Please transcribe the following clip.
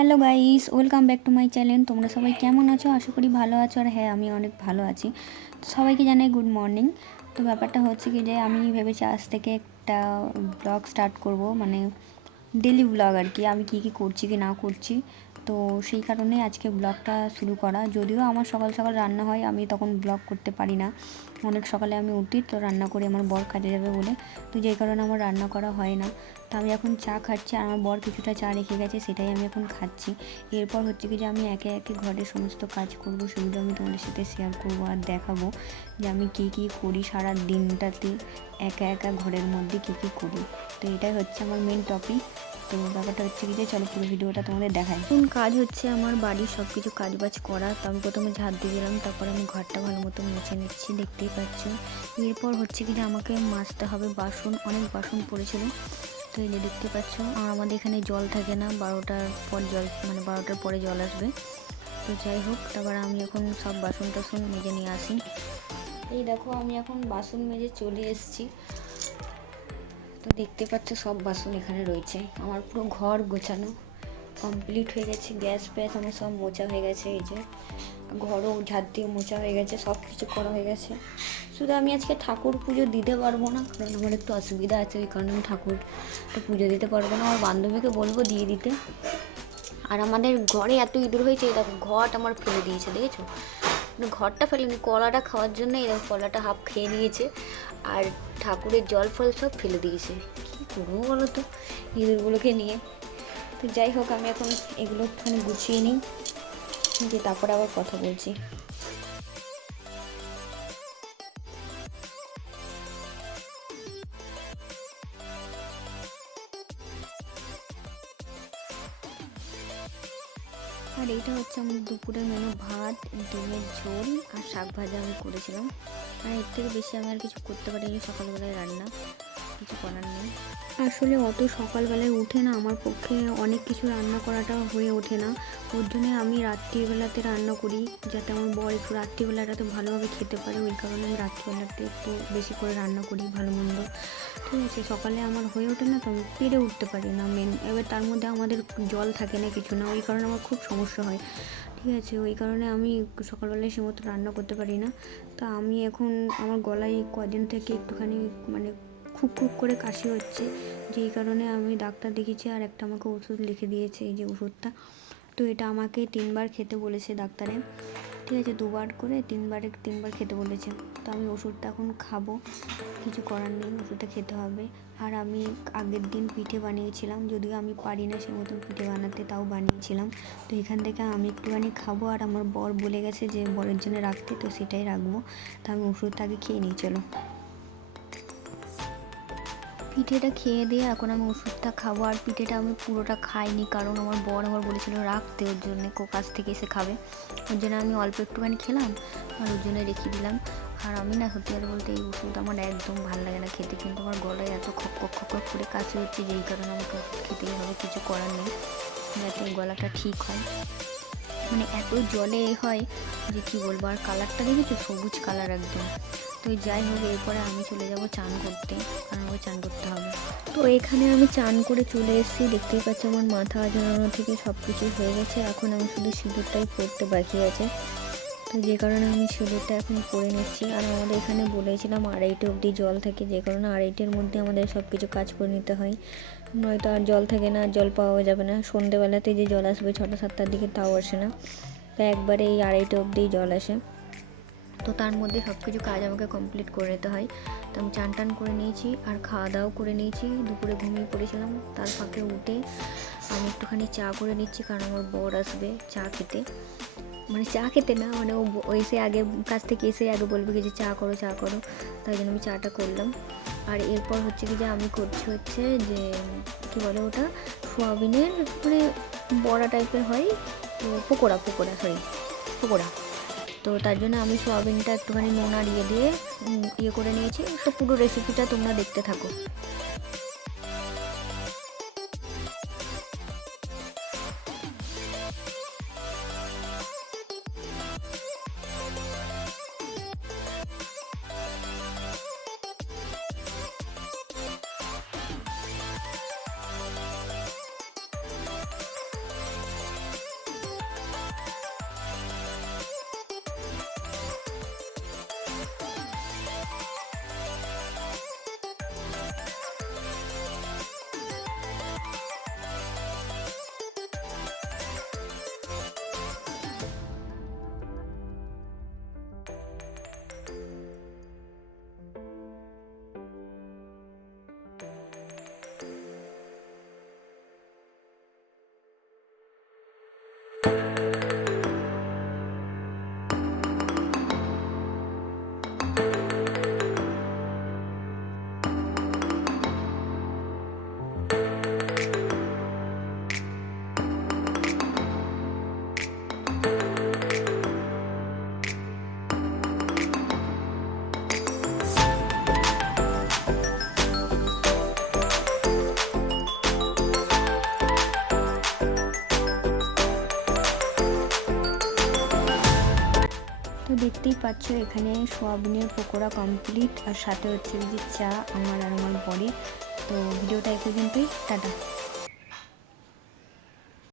Hello guys, welcome back to my channel. তোমরা সবাই কেমন আছো? আশা করি ভালো আছো। আর হ্যাঁ, আমি অনেক ভালো আছি। তো সবাইকে জানাই গুড মর্নিং। তো ব্যাপারটা হচ্ছে কি যে আমি ভেবেছি আজ থেকে একটা ব্লগ স্টার্ট করব, মানে ডেলি ব্লগ আর কি, আমি কী করছি কি না করছি। তো সেই কারণে আজকে ব্লগটা শুরু করা। যদিও আমার সকাল সকাল রান্না হয়, আমি তখন ব্লগ করতে পারি না। অনেক সকালে আমি উঠি, তো রান্না করে আমার বর কাজে যাবে বলে, তো যেই কারণে আমার রান্না করা হয় না। তো আমি এখন চা খাচ্ছি, আর আমার বর কিছুটা চা রেখে গেছে, সেটাই আমি এখন খাচ্ছি। এরপর হচ্ছে কি যে আমি একে একে ঘরের সমস্ত কাজ করব, সেগুলো আমি তোমাদের সাথে শেয়ার করবো আর দেখাবো যে আমি কী কী করি সারা দিনটাতে, একা একা ঘরের মধ্যে কী কী করি। তো এটাই হচ্ছে আমার মেন টপিক। তো ব্যাপারটা হচ্ছে কি যে চলো পুরো ভিডিওটা তোমাদের দেখাই। কোন কাজ হচ্ছে আমার বাড়ির সব কিছু কাজবাজ করা। তো আমি প্রথমে ঝাড় দিয়ে দিলাম, তারপর আমি ঘরটা ভালো মতো মুছে নিচ্ছি, দেখতেই পাচ্ছ। এরপর হচ্ছে কি যে আমাকে মাজতে হবে বাসন, অনেক বাসন পড়েছিল। তো এই যে দেখতে পাচ্ছ, আর আমাদের এখানে জল থাকে না, 12টার পর জল, মানে 12টার পরে জল আসবে। তো যাই হোক, তারপর আমি এখন সব বাসন টাসন মেজে নিয়ে আসি। এই দেখো, আমি এখন বাসন মেজে চলে এসেছি। তো দেখতে পাচ্ছ সব বাসন এখানে রয়েছে। আমার পুরো ঘর গোছানো কমপ্লিট হয়ে গেছে, গ্যাস ফ্যাস আমার সব মোছা হয়ে গেছে, এই যে ঘরও ঝাড় দিয়ে মোছা হয়ে গেছে, সব কিছু করা হয়ে গেছে। শুধু আমি আজকে ঠাকুর পুজো দিতে পারবো না, কারণ আমার একটু অসুবিধা আছে, ওই কারণে আমি ঠাকুরটা পুজো দিতে পারবো না। আমার বান্ধবীকে বলবো দিয়ে দিতে। আর আমাদের ঘরে এত ইঁদুর হয়েছে, এই দেখো ঘট আমার ফেলে দিয়েছে, দেখেছো? ঘরটা ফেলেনি, কলাটা খাওয়ার জন্য এই দেখো কলাটা হাফ খেয়ে নিয়েছে, আর ঠাকুরের জল ফল সব ফেলে দিয়েছে। কী করবো বলো তো ইঁদুরগুলোকে নিয়ে। তো যাই হোক, আমি এখন এগুলো একটুখানি গুছিয়ে নিই, যে তারপরে আবার কথা বলছি। আর এইটা হচ্ছে আমার দুপুরের মেনু, ভাত, ডিমের ঝোল আর শাক ভাজা আমি করেছিলাম। আর এর থেকে বেশি আমি আর কিছু করতে পারিনি, সকালবেলায় রান্না কিছু করার নেই। আসলে অত সকালবেলায় উঠে না আমার পক্ষে অনেক কিছু রান্না করাটা হয়ে ওঠে না। ওর জন্যে আমি রাত্রিবেলাতে রান্না করি, যাতে আমার বর একটু রাত্রিবেলাটাতে ভালোভাবে খেতে পারে। ওই কারণে আমি রাত্রিবেলাতে একটু বেশি করে রান্না করি, ভালো মন্দ। ঠিক আছে, সকালে আমার হয়ে ওঠে না, তো আমি পেরে উঠতে পারি না মেন। এবার তার মধ্যে আমাদের জল থাকে না, কিছু না, ওই কারণে আমার খুব সমস্যা হয়। ঠিক আছে, ওই কারণে আমি সকালবেলায় সে মতো রান্না করতে পারি না। তা আমি এখন, আমার গলায় কদিন থেকে একটুখানি মানে খুব খুব করে কাশি হচ্ছে, যেই কারণে আমি ডাক্তার দেখিয়েছি, আর একটা আমাকে ওষুধ লিখে দিয়েছে, এই যে ওষুধটা। তো এটা আমাকে 3বার খেতে বলেছে ডাক্তারে। ঠিক আছে, 2বার করে তিনবার খেতে বলেছে। তো আমি ওষুধটা এখন খাবো, কিছু করার নেই, ওষুধটা খেতে হবে। আর আমি আগের দিন পিঠে বানিয়েছিলাম, যদিও আমি পারি না সে মতন পিঠে বানাতে, তাও বানিয়েছিলাম। তো এখান থেকে আমি একটুখানি খাবো, আর আমার বর বলে গেছে যে বরের জন্য রাখতে, তো সেটাই রাখবো। তো আমি ওষুধটা আগে খেয়ে নিই, চলো। পিঠেটা খেয়ে দিয়ে এখন আমি ওষুধটা খাবো। আর পিঠেটা আমি পুরোটা খাইনি, কারণ আমার বর আমার বলেছিল রাখতে, ওর জন্য কাছ থেকে এসে খাবে, ওর জন্য আমি অল্প একটুখানি খেলাম, আর ওর জন্য রেখে দিলাম। আর আমি না, সত্যি কথা বলতে, এই ওষুধ আমার একদম ভালো লাগে না খেতে, কিন্তু আমার গলায় এত খক খক খক করে কাশি হচ্ছে, যেই কারণে আমাকে ওষুধ খেতেই হবে, কিছু করার নেই, যাতে গলাটা ঠিক হয়। মানে এত জলে হয় যে কী বলবো। আর কালারটা দেখেছো, সবুজ কালার একদম। তো যাই হোক, এরপরে আমি চলে যাব চান করতে, কারণ আমাকে চান করতে হবে। তো এখানে আমি চান করে চলে এসেছি, দেখতেই পাচ্ছি আমার মাথা ঝাড়ানো থেকে সব কিছু হয়ে গেছে। এখন আমি শুধু সিঁদুরটাই পরতে বাকি আছে, তো যে কারণে আমি সিঁদুরটা এখন পরে নিচ্ছি। আর আমাদের এখানে বলেছিলাম 2:30 অবধি জল থাকে, যে কারণে 2:30-এর মধ্যে আমাদের সব কিছু কাজ করে নিতে হয়, নয়তো আর জল থাকে না, জল পাওয়া যাবে না। সন্ধেবেলাতে যে জল আসবে 6টা-7টার দিকে, তাও আসে না। তো একবারে এই 2:30 অবধিই জল আসে। তো তার মধ্যে সব কিছু কাজ আমাকে কমপ্লিট করে নিতে হয়। তো আমি চান টান করে নিয়েছি, আর খাওয়া দাওয়াও করে নিয়েছি। দুপুরে ঘুমিয়ে পড়েছিলাম, তার ফাঁকে উঠে আমি একটুখানি চা করে নিচ্ছি, কারণ আমার বর আসবে চা খেতে। মানে চা খেতে না, মানে ও এসে আগে, কাছ থেকে এসে আগে বলবে কি যে চা করো চা করো, তাই জন্য আমি চাটা করলাম। আর এরপর হচ্ছে কি যে আমি করছি হচ্ছে যে কী বলে ওটা, সোয়াবিনের মানে বড়া টাইপের হয়, তো পকোড়া পকোড়া। তো তার জন্য আমি সোয়াবিনটা একটুখানি নুন আর দিয়ে ইয়ে করে নিয়েছি। তো পুরো রেসিপিটা তোমরা দেখতে থাকো। তো দেখতেই পাচ্ছ এখানে সোয়াবিনের পকোড়া কমপ্লিট, আর সাথে হচ্ছে যে চা আমার আর আমার বরের। তো ভিডিওটা এই পর্যন্তই, টাটা।